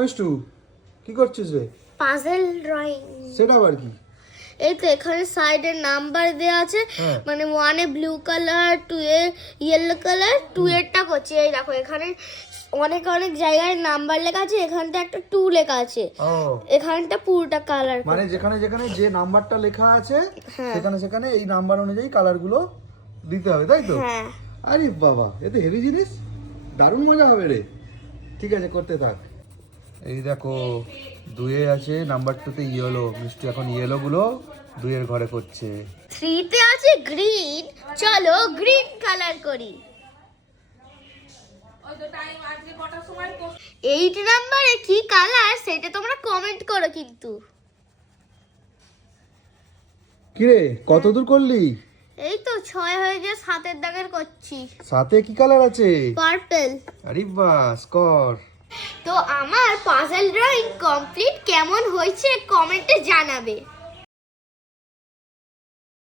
অষ্টু কি করছিস রে? Puzzle drawing. সেটা আবার কি? এই তো এখানে সাইডে নাম্বার দেওয়া আছে, মানে 1 এ ব্লু কালার, 2 এ ইয়েলো কালার, 2 এরটা করছে। এই দেখো এখানে অনেক অনেক জায়গায় নাম্বার লেখা আছে, এখানটা একটা 2 লেখা আছে, এখানটা পুরোটা কালার। মানে যেখানে যেখানে যে নাম্বারটা লেখা আছে সেখানে সেখানে এই নাম্বার অনুযায়ী কালার গুলো দিতে হবে, তাই তো? হ্যাঁ। আরে বাবা, এ তো হেভি জিনিস, দারুণ মজা হবে রে। ঠিক আছে, করতে থাক। এই দেখো 2 এ আছে, নাম্বার 2 তে ইয়েলো। মিষ্টি এখন ইয়েলো গুলো 2 এর ঘরে করছে। 3 তে আছে গ্রিন, চলো গ্রিন কালার করি। 8 নাম্বারে কি কালার সেটা তোমরা কমেন্ট করো কিন্তু। কি রে, কত দূর করলি? এই তো 6 হয়ে গিয়ে 7 এর দাগের করছি। 7 এ কি কালার আছে? পার্পল। আরে বাহ, স্কোর। তো আমার পাজল ড্রয়িং কমপ্লিট। কেমন হয়েছে কমেন্টে জানাবে।